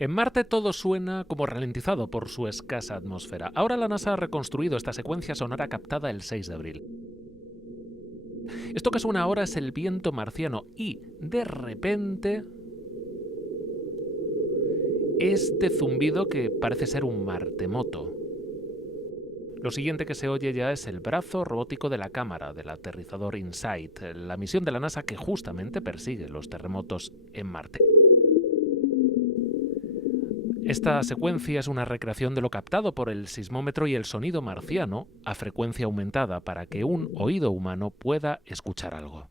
En Marte todo suena como ralentizado por su escasa atmósfera. Ahora la NASA ha reconstruido esta secuencia sonora captada el 6 de abril. Esto que suena ahora es el viento marciano y, de repente, este zumbido que parece ser un martemoto. Lo siguiente que se oye ya es el brazo robótico de la cámara del aterrizador InSight, la misión de la NASA que justamente persigue los terremotos en Marte. Esta secuencia es una recreación de lo captado por el sismómetro y el sonido marciano a frecuencia aumentada para que un oído humano pueda escuchar algo.